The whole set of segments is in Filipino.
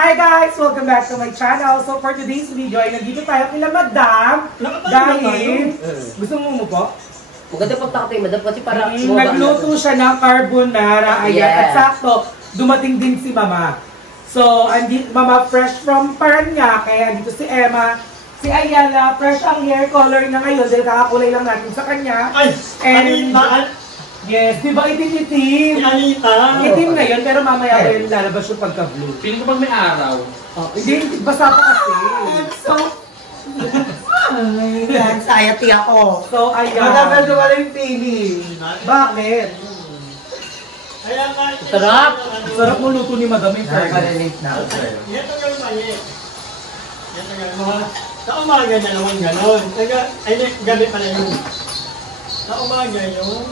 Hi guys! Welcome back to my channel. So for today's video ay nandito tayo kila Madam dahil gusto mo umupo? Maganda pagtaka tayo, Madam, kasi para nagluto siya ng carbonara. Ayan, at sakto, dumating din si Mama. So, Mama fresh from Paranaque, andito si Emma. Si Ayala, fresh ang hair color na ngayon dahil kakakulay lang natin sa kanya. Ay! And, yes, di ba itim-itim? Itim ngayon, pero mamaya rin lalabas yung pagka-blue. Piling ko pag may araw. Hindi, basta pa kasi. So, anxiety ako. So, ayan. Matagal na wala yung feeling. Bakit? Sarap! Sarap mo luto ni Madam yung Nakaka-relate na ako. Yan ang yung mali. Yan ang yung mga... Sa umaga na naman gano'n. Ay, gabi pala yun. Sa umaga yung...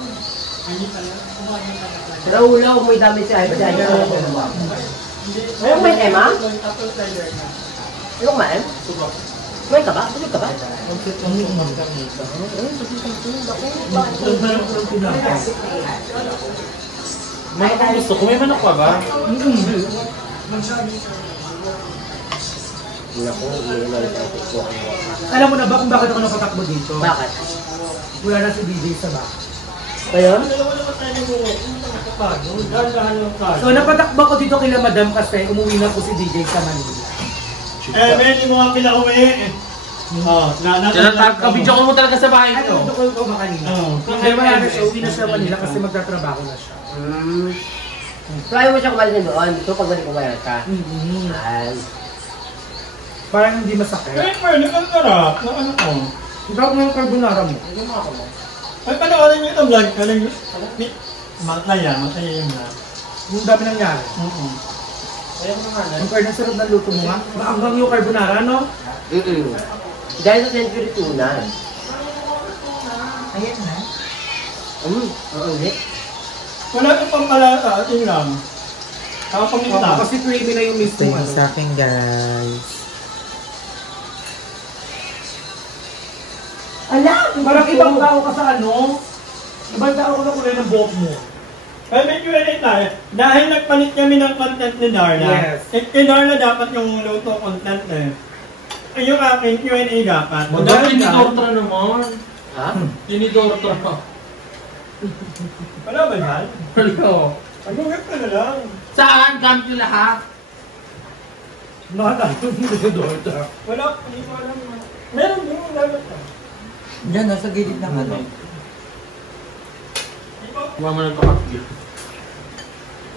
Hindi pala. Umaga pala. Pero ulaw, may dami siya. Ayun, may Emma? Ayun, may Emma? May ka ba? Tulog ka ba? May akong gusto ko. May manok pa ba? Alam mo na ba kung bakit ako napatakbo dito? Bakit? Wala na si DJ sa back. Kaya? So napatakbo ko dito kila Madam kasi umuwi na po si DJ sa Manila. may hindi mo nga pinauwi. Kabidyo ko mo talaga sa bahay Ano, ko. doon ko ba kanina? Kasi wala na siya, uwi na siya Manila kasi magtatrabaho na siya. So ayaw mo siya kumalit na doon. So pagbalik ko kaya ka. Ay. Parang hindi masakit. Pwede ang sarap. Ano ko? Ikaw mo yung carbonara mo. Ay, panoorin niyo itong vlog ko. Masaya yun na. Yung dami nangyari. Ang karne sarap ng luto mo nga. Maanggang yung carbonara, no? Dahil sa century tuna. Ayan na. Ulit. Wala kang pampalata. Yun lang. Kakapaminta. Kasi creamy na yung mismo. Thank you sa akin, guys. Alam! Parang ibang tao ka sa ano? Ibang tao ka sa kulay ng buhok mo. Ay, may Q&A tayo. Dahil nagpalit kami ng content ni Darla. Yes. Kay Darla dapat yung luto content eh. Ay, yung akin, Q&A dapat. Madam, tinidortra naman. Ha? Tinidortra pa. Wala ba yan? Wala. Ano nga pa na lang? Saan? Gamit yung lahat? Mahal yung dorta. Wala, hindi ko alam. Meron din yung dapat na. Diyan, nasa gilid ng ano. Huwag mo nagpakakil.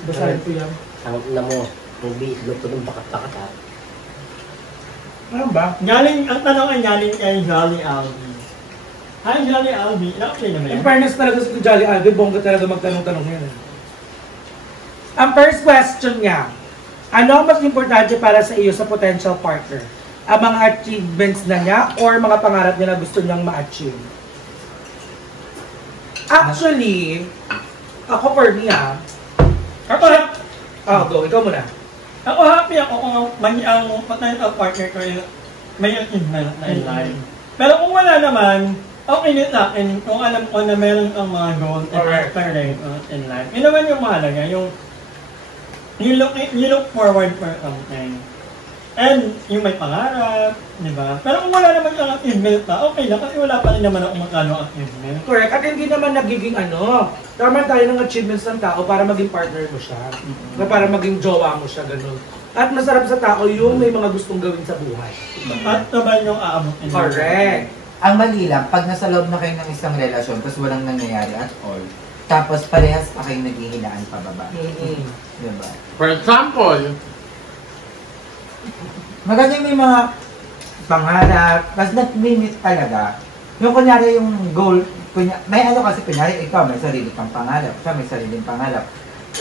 Basahin ko yan. Ang na mo. Hindi, luto ng bakat-bakat ha. Ano ba? Galing, ang tanong ay galing kay Jolly Albi. Hi Jolly Albi, na-play naman In yan. fairness talaga si Jolly Alvin, bongga talaga magtanong-tanong yan. Ang first question niya, ano ang mas importante para sa iyo sa potential partner? Ang mga achievements na niya or mga pangarap niya na gusto niyang ma-achieve? Actually, ako for me Ako, go, ikaw muna. ako happy ako kung ang potential partner ko yung may achievement na in life. Pero kung wala naman, okay din sa akin kung alam ko na meron kang mga goals and aspirations in life. Yun naman yung mahalaga, yung you look forward for something. And yung may pangarap, di ba? Pero kung wala naman kang achievement na, okay lang kasi wala pa rin naman ako magkano achievement. Correct. At hindi naman nagiging tama tayo ng achievements ng tao para maging partner mo siya. Na para maging jowa mo siya, ganun. At masarap sa tao yung may mga gustong gawin sa buhay. At naman yung aabutin. Correct. Ang mali lang, pag nasa loob na kayo ng isang relasyon, tapos walang nangyayari at all, tapos parehas pa kayo naghihilaan pababa. Diba? For example, Maganda yung may mga pangarap, tapos nag-limit talaga. Yung kunyari yung goal, may ano kasi kunyari ikaw, may sarili kang pangarap, siya may sariling pangarap.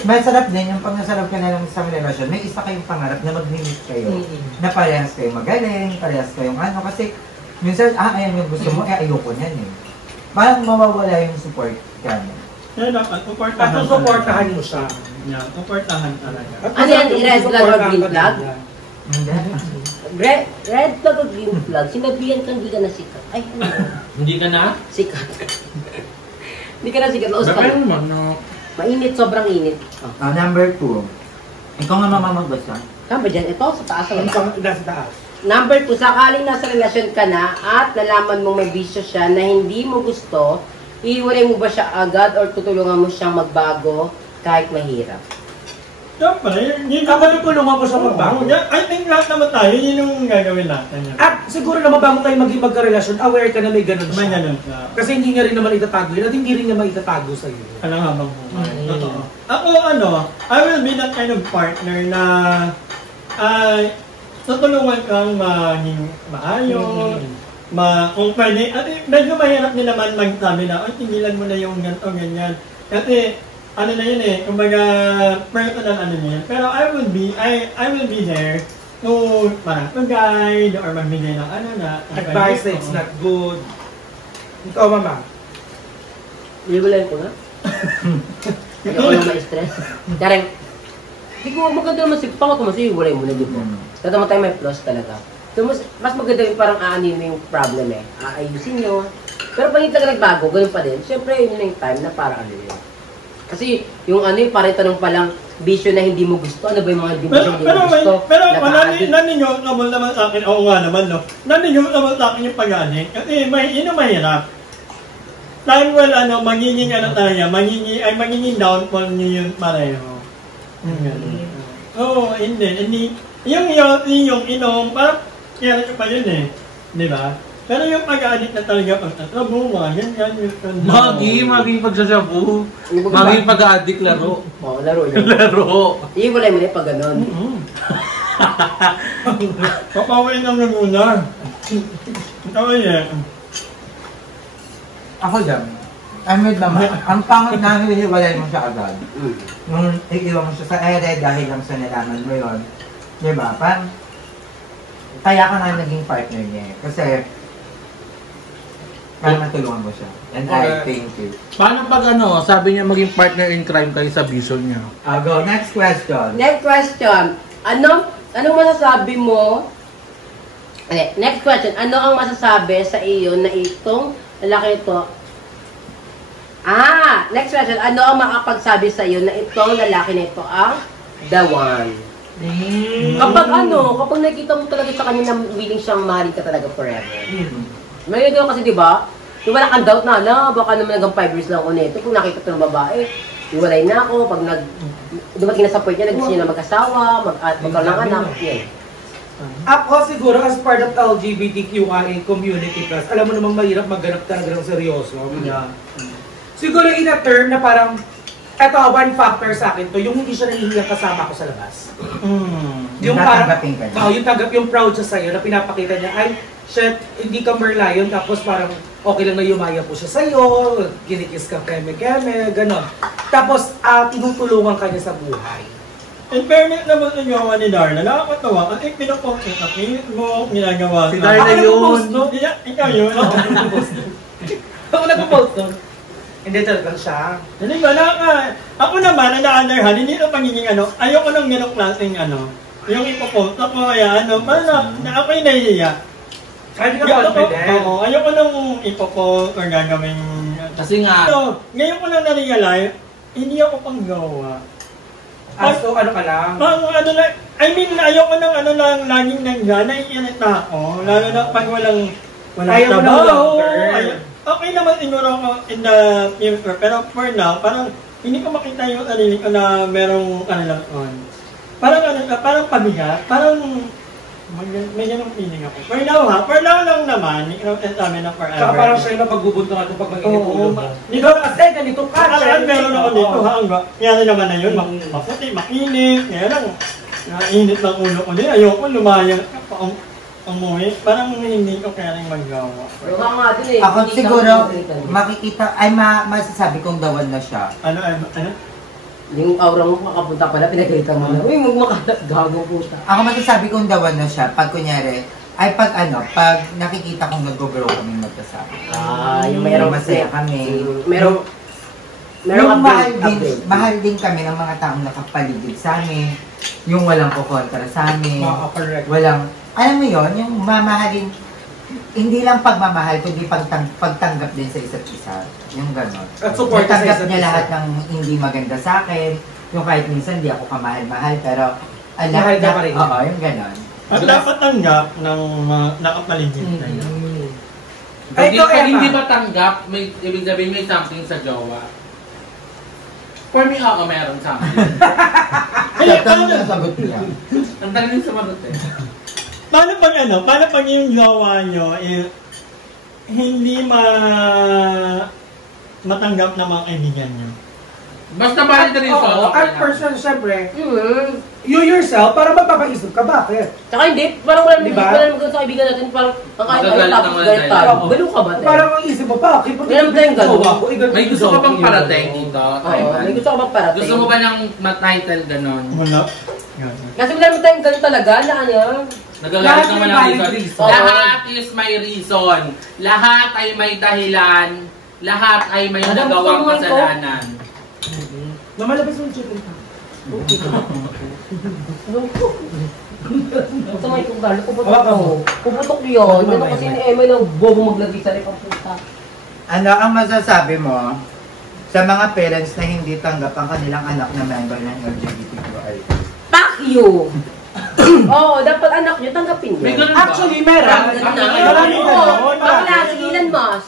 May sarap din yung pag nasarap ka na ng isang relasyon, may isa kayong pangarap na mag-limit kayo. Na parehas kayong magaling, parehas kayong ano, kasi minsan, ayan yung gusto mo, ayoko niyan eh. Parang mawawala yung support ka mo. Kaya dapat, At suportahan mo siya. Yeah, suportahan talaga. Ano yan, red flag or green flag? Hindi. Red flag o green flag? Sinabihan ka hindi ka na sikat. Ay, ano? hindi ka na? Sikat. Hindi ka na sikat. Laos ka. Bakit naman, no? Mainit, sobrang init. Number 2. Ikaw nga mama magbasa. Saan ba dyan? Ito, sa taas Ang na. pang nasa taas. Number 2, sakaling nasa relasyon ka na at nalaman mong may bisyo siya na hindi mo gusto, iiwalay mo ba siya agad or tutulungan mo siyang magbago kahit mahirap? Siyempre, yun Kapag tulungan ko siya magbago. I think lahat naman tayo, yun yung gagawin natin. At siguro naman bago tayo maging magkarelasyon, aware ka na may ganun May siya. ganun siya. Kasi hindi niya rin naman itatago yun at hindi rin niya maitatago sa'yo. Alang habang buhay. Totoo. Ako, I will be that kind of partner na tutulungan kang maging maayos, kung pwede, at medyo mahirap din naman magsabi na, ay, tingilan mo na yung ganito, ganyan. Kasi, ano na yun eh, kumbaga, personal ano niya. Pero I will be there to, guide or magbigay ng ano na. Advice na it's not good. Ikaw, mama. Iiwalay ko na. Hindi ko lang ma-stress. Kareng, hindi ko maganda naman pangat mo kasi iiwalay mo na, di ba? Tata mo tayo may plus talaga. So, mas maganda yung parang aanin mo yung problem eh. Aayusin nyo. Pero pag hindi talaga nagbago, ganun pa din. Siyempre, yun yung time na para ano yun. Kasi yung ano yung parang tanong palang bisyo na hindi mo gusto. Ano ba yung mga bisyo hindi mo gusto? Pero naninyo naman sa akin, oo nga naman, no? Naninyo naman sa akin yung pag-ani. Kasi yun ang mahirap. Time well, magiging magiging downfall niyo yun pareho. Oo, hindi. Yung inom, parang kaya pa yun eh. Di ba? Pero yung pag-addict na talaga pag-tatrabuha, ganyan yung Magi pagsasabu. Magi pag-addict laro. Oo, laro yun. Laro. Iiwalay mo na yung pag ganon. Papawin ang naguna. Ito yan. Ako lang. Ang pangit na hiwalay mo siya agad. Nung iiwan mo siya sa ere dahil lang sa nalaman mo yun. Diba? Parang, kaya ka nga naging partner niya eh. Kasi, para matulungan mo siya. And I thank you. Paano pag sabi niya maging partner in crime kayo sa vision niya? Go, next question. Next question. Anong masasabi mo? Okay, next question. Ano ang masasabi sa iyo na itong lalaki ito? Next question. Ano ang makapagsabi sa iyo na itong lalaki na ito ang the one? Kapag nakikita mo talaga sa kanya na willing siyang mahalin ka talaga forever. May doon kasi diba, yung wala kang doubt na, baka naman hanggang 5 years lang ako nito. Kung nakita ko ng babae, iwalay na ako. Pag dumating na sa point niya, gusto niya na mag-asawa, magkaroon ng anak. Yan. Ako siguro as part of LGBTQIA community plus, alam mo namang mahirap magganap talaga ng seryoso. Yeah. Siguro in a term na parang, eto, one factor sa akin to, yung hindi siya nangihingang kasama ko sa labas. Yung tatanggapin ka niya. Yung proud siya sa'yo na pinapakita niya, ay, shit, hindi ka merlion, tapos parang okay lang na yumaya po siya sa'yo, kinikis ka keme-keme, gano'n. Tapos, tinutulungan ka niya sa buhay. In fairness naman sa gawa ni Darna, nakakatawa kasi pinapost sa Facebook, ginagawa Si Darna yun. Ikaw yun. Ako nag-post doon. Hindi talagang siya. Hindi ba, ako naman, on the other hand, hindi ito pagiging ayoko nang ganong klaseng yung ipopost ako, kaya parang ako'y nahihiya. Ay, hindi ka confident. Oo, ayoko nang ipopost or gagawin. Kasi nga, Ngayon ko lang na-realize, hindi ako pang gawa. So, ano ka lang? Ayoko nang laging nandiyan, naiinita ako. Lalo na pag walang Ayaw mo ng trabaho. long-term. Okay naman siguro ako in the future, pero for now, parang hindi ko makita yung sarili ko na merong lang on. Parang pabigat, parang may ganong feeling ako. For now lang naman, ikaw sabi na forever. Saka parang siya yung magbubuntungan kung pag mag-inip ulo mo. Dito kasi ganito ka, Ang meron ako dito, Kaya naman na yun, maputi, makinis, kaya lang, nainit ng ulo ko din, ayoko lumayan, umuwi, parang hindi ko kaya rin magawa. Ako siguro, makikita, masasabi kong dawan na siya. Ano? Yung aura mo makapunta pala, pinagalitan mo na. Uy, magmakagago puta. Ako masasabi kong dawan na siya, pag kunyari, pag nakikita kong nag-grow kami magkasama. Yung mayroong masaya kami. Merong Yung upgrade. mahal din kami ng mga taong nakapaligid sa amin. Yung walang kukontra sa amin. correct. Walang, alam mo yon, yung mamahalin, hindi lang pagmamahal, kundi pagtanggap din sa isa't isa. Yung gano'n. At support sa Natanggap isa't niya isa. lahat ng hindi maganda sa akin. Yung kahit minsan di ako kamahal-mahal, pero anak Mahal ka na, pa rin. oo, yung ganon. At dapat tanggap ng nakapaligid na yun. Ay, ikaw, Pag Emma. hindi ba tanggap, may, ibig sabihin may something sa jowa. For me, oo, meron something. Tatang na sagot niya. Ang dali rin sumagot eh. Paano pag yung jowa nyo, hindi matanggap ng mga kaibigan nyo? Basta bali na rin Oo, okay at lang. person, syempre, you yourself, para magpapaisip ka, bakit? Tsaka hindi, parang wala Diba? naman maganda sa kaibigan natin, parang ang kahit Magagalit ano tapos naman galit tayo. tayo. Oo. Balo ka ba? Parang ang isip mo, bakit? Meron tayong ganun. May gusto ka bang parating dito? Oo, may gusto ko bang parating? Gusto mo ba ng ma-title ganon? Wala. Kasi wala naman tayong ganun talaga, na ano. Nagagalit Lahat naman may ang valid reason. reason. Lahat is may reason. Lahat ay may dahilan. Lahat ay may Madam, nagawang gusto mo ito? kasalanan. Mamalabas mo yung chicken ka. Ito may kung galo, puputok Hawakan mo. ko. Puputok yun. Ano kasi ni Emma yung bobo maglagay sa rin puta. Ano ang masasabi mo sa mga parents na hindi tanggap ang kanilang anak na member ng LGBTQI? Fuck you! Oo, dapat anak nyo, tanggapin nyo. May ganun ba? Actually, meron. Marami Maraming Oo, ganun. bakla, sigilan mas.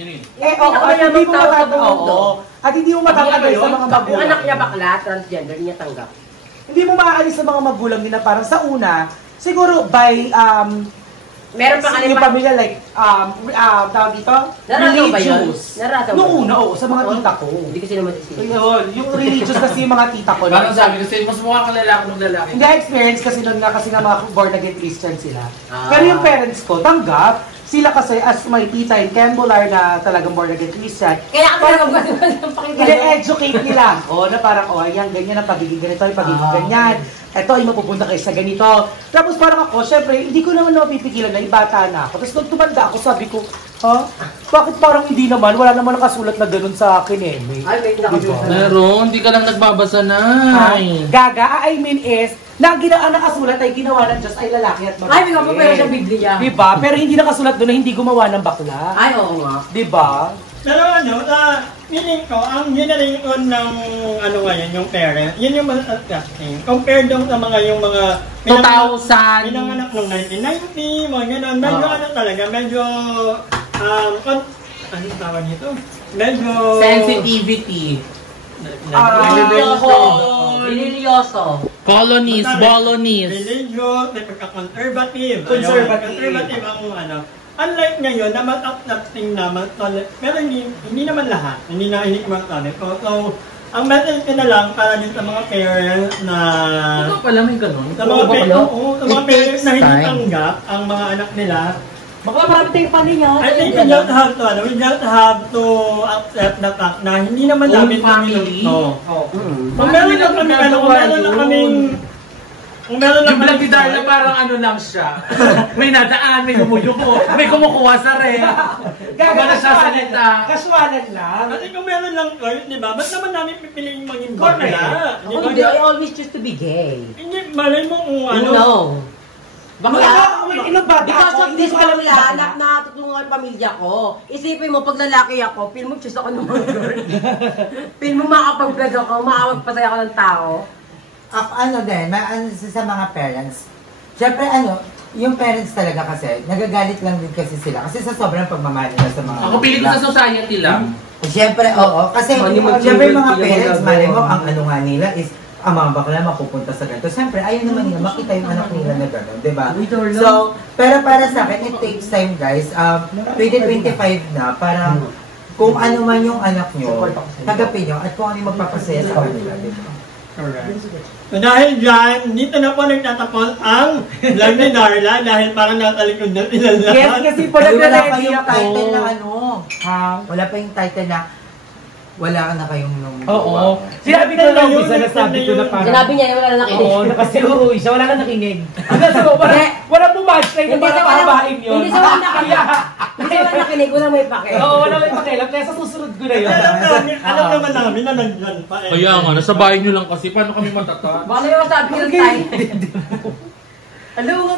Yun eh. Eh, oo, at hindi mo Tao sa matatag, mundo. oo. At hindi mo matatagay sa mga Kung magulang. anak niya bakla, transgender niya tanggap. Hindi mo maaalis sa mga magulang din na parang sa una, siguro by, Meron pa yung kanina pamilya like, tawag dito? Naranasan mo ba yun? Religious. Naranasan mo Noong ba? una, oo, sa mga tita ko. Hindi ko sila masisisi. Yun, yung religious kasi yung mga tita ko. Parang sabi kasi, mas mukha kang lalaki ng lalaki. Hindi experience kasi noon nga kasi na mga born again Christian sila. Ah. Pero yung parents ko, tanggap. Sila kasi as my tita in Kembular na talagang born again Christian. Kaya ako talagang ng pakinggan. Ine-educate nila ako na parang, oh, ayan, ganyan ang pagiging ganito, yung pagiging ganyan. Ito ay mapupunta kayo sa ganito. Tapos parang ako, syempre, hindi ko naman mapipigilan na ibata na ako. Tapos nung tumanda ako, sabi ko, ha? Bakit parang hindi naman? Wala naman nakasulat na ganun sa akin eh. Ay, may nakasulat. Meron, hindi ka lang nagbabasa na. Gaga, I mean is, na ang nakasulat ay ginawa ng Diyos ay lalaki at babae. Ay, may kapapera sa Biblia. Diba? Pero hindi nakasulat doon na hindi gumawa ng bakla. Ay, oo nga. Diba? Pero feeling ko, ang generation ng ngayon, yung parent, yun yung mas attracting. Compared dong sa mga yung mga 2,000. pinanganak nung 1990, mga gano'n. Medyo talaga, medyo, ano tawag nito? Medyo... Sensitivity. Religyoso. Colonies, bolognese. Religious, may pagka-conservative. Conservative. Ang unlike ngayon, na mas-accepting na, pero hindi naman lahat. Hindi naman tolerate. So, ang message ko na lang para din sa mga parents na... Ikaw pala may ganun. Sa mga parents na hindi time. tanggap ang mga anak nila, Baka marami tayong pamilya. I think we just have to accept the fact na hindi naman Own namin family? No. Kung Ano meron lang kami, kung meron lang Yung Black Darla parang ano lang siya. May nadaan, may humuyuko, may kumukuha sa rin. Ba na siya salita? Kaswalan lang. Kasi kung meron lang kayo, di ba? Ba't naman namin pipiliin maging Correct. bakla? Di Ako ba? hindi, I always choose to be gay. Hindi, malay mo kung ano. No. Bakla? Ilang bata Because ako, of hindi this ko alam yung bakla. anak na tutulungan ang pamilya ko. Isipin mo, pag lalaki ako, feel mo choose ako ng mga girl. Feel mo makapag-vlog ako, makapagpasaya ako ng tao. Ano din, sa mga parents, syempre yung parents talaga kasi, nagagalit lang din kasi sila. Kasi sa sobrang pagmamahal nila sa mga Ako pili ko sa society lang. Syempre, oo. Kasi, syempre yung mga parents, mali mo, ang ano nga nila is, ang mga bakla mapupunta sa ganito. Siyempre, ayaw naman nila makita yung anak nila na gano'n, di ba? So, pero para sa akin, it takes time, guys. 2025 na, para kung ano man yung anak nyo, tagapin nyo, at kung ano yung magpapasaya sa kanila, di ba? Correct. So dahil dyan, dito na po nagtatapos ang vlog ni Darla dahil parang nasa likod na sila lahat. Yes, kasi po Wala pa nagre-ready yung ako. title na Ha? wala pa yung title na wala ka na kayong nung Oo. Sinabi ko lang, isa na sabi ko na parang... Sinabi niya, wala na nakinig. Oo, nakasiuwi siya, wala na nakinig. Hanggang sa wala pumatch na yun, Hindi para sa pahabain yun. Hindi sa wala nakinig. Hindi sa wala nakinig, wala may pake. Oo, wala may pakialam, kaya sa susunod ko na yun. Alam naman namin na nandyan pa eh. Kaya nga, nasa bahay nyo lang kasi, paano kami matata? Baka na yung masabi ng tayo. Alam mo nga